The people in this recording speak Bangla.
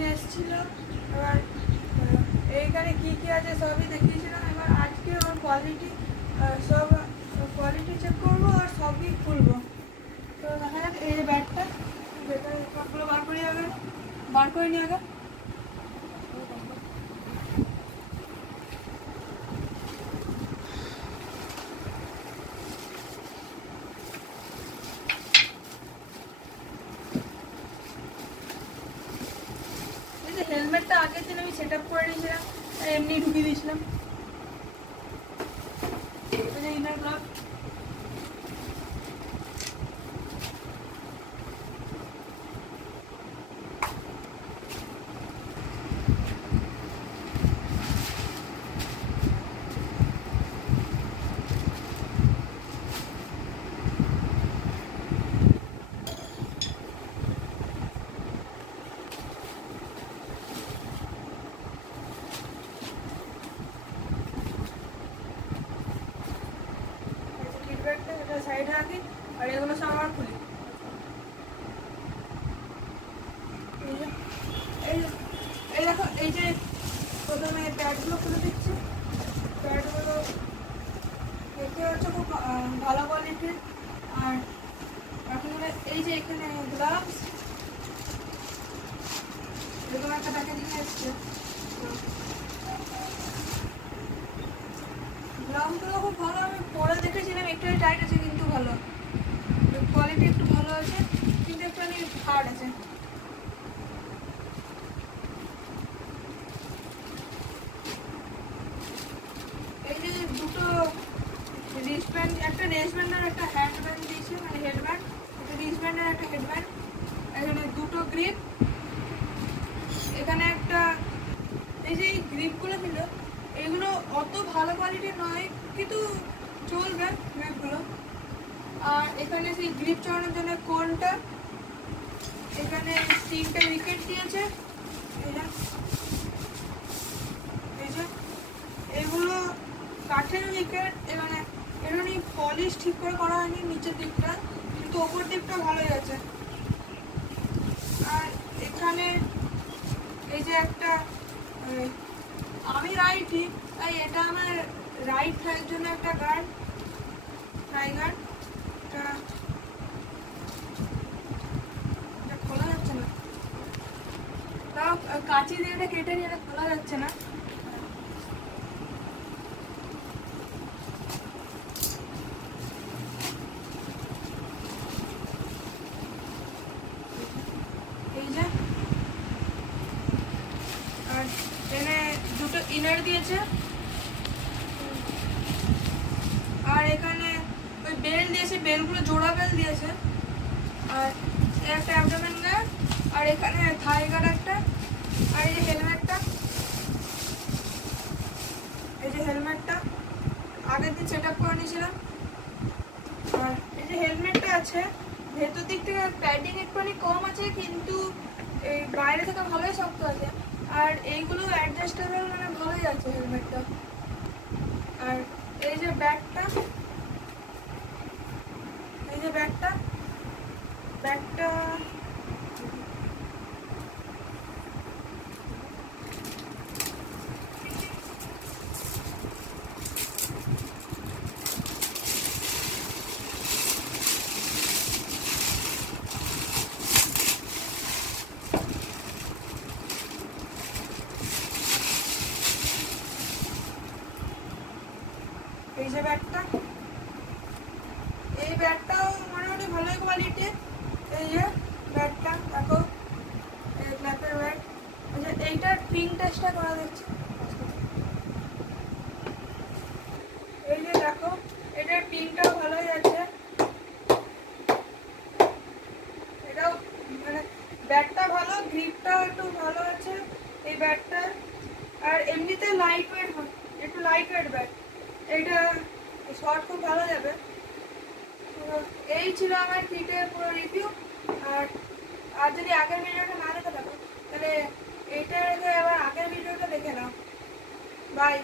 দিন এসেছিল, এবার এইখানে কী কী আছে সবই দেখিয়েছিলাম। এবার আজকে ওর কোয়ালিটি সব কোয়ালিটি চেক করবো আর সবই খুলবো। তো দেখা যাক। এই যে ব্যাগটা, ভেতরে সবগুলো বার করে নিয়ে আগে। হেলমেটটা আগের দিন আমি সেট আপ করে নিয়েছিলাম, এমনি ঢুকিয়ে দিয়েছিলাম। ইনার গ্লাভ, সাইডে রাখি আর এগুলো সব আবার খুলি। এই দেখো, এই যে প্রথমে প্যাডগুলো খুলে দিচ্ছি। প্যাডগুলো দেখতে হচ্ছে খুব ভালো কোয়ালিটির। আর এখন এই যে এখানে গ্লাভস, এরকম একটা প্যাকেট নিয়ে এসছে। গ্লাভসগুলো খুব ভালো, আমি পরে দেখেছিলাম, একটু টাইট আছে কিন্তু ভালো, কোয়ালিটি একটু ভালো আছে, কিন্তু একটুখানি হার্ড আছে। এই যে দুটো রিস্টব্যান্ড, একটা রিস্টব্যান্ড আর একটা হ্যান্ডব্যান্ড দিয়েছে, মানে হেডব্যান্ড, একটা রিস্টব্যান্ড আর একটা হেডব্যান্ড। এখানে দুটো গ্রিপ, এখানে একটা, এই যে এই গ্রিপগুলো ছিল এগুলো অত ভালো কোয়ালিটির নয়, কিন্তু চলবে গ্রিপগুলো। আর এখানে সেই গ্রিপ চালানোর জন্য কোনটা, এখানে 3টে উইকেট দিয়েছে। এই যে এগুলো কাঠের উইকেট, এখানে এখানে পলিশ ঠিক করে করা হয়নি নিচের দিকটা, কিন্তু ওপর দিকটা ভালোই আছে। আর এখানে এই যে একটা, আমি রাইটই, তাই এটা আমার রাইট থাইয়ের জন্য একটা গার্ড, থাই গার্ড। এটা খোলা যাচ্ছে না, তাও কাঁচি দিয়ে এটা কেটে নিয়ে, এটা খোলা যাচ্ছে না। এই যে, আর এখানে দুটো ইনার দিয়েছে, আর এখানে ওই বেল দিয়েছে, বেলগুলো জোড়া বেল দিয়েছে। আর একটা অ্যাবডোমেন গার্ড, আর এখানে থাই গার্ড একটা। আর এই যে হেলমেটটা, এই যে হেলমেটটা আগের দিন সেট আপ করে নিয়েছিলাম। আর এই যে হেলমেটটা আছে, ভেতর দিক থেকে প্যাডিং একটুখানি কম আছে, কিন্তু এই বাইরে থেকে ভালোই শক্ত আছে। আর এইগুলো অ্যাডজাস্টেবল, মানে ভালোই আছে হেলমেটটা। আর এই যে ব্যাগটা, এই যে ব্যাগটা এই যে ব্যাগটা, এই ব্যাগটাও মোটামুটি ভালোই কোয়ালিটি। এই যে ব্যাগটা দেখো, এই ব্ল্যাকের ব্যাগ। এইটার প্রিন্ট টেস্টটা করা দেখছি। এই যে দেখো, এটার প্রিন্টটাও ভালোই আছে, এটাও মানে ব্যাগটা ভালো, গ্রিপটাও একটু ভালো আছে এই ব্যাগটার। আর এমনিতে লাইট ওয়েট, একটু লাইট ওয়েট ব্যাগ, এইটা শর্ট খুব ভালো যাবে। এই ছিল আমার কিটের পুরো রিভিউ। আর যদি আগের ভিডিওটা না দেখে থাকো, তাহলে এইটা আবার আগের ভিডিওটা দেখে নাও। বাই।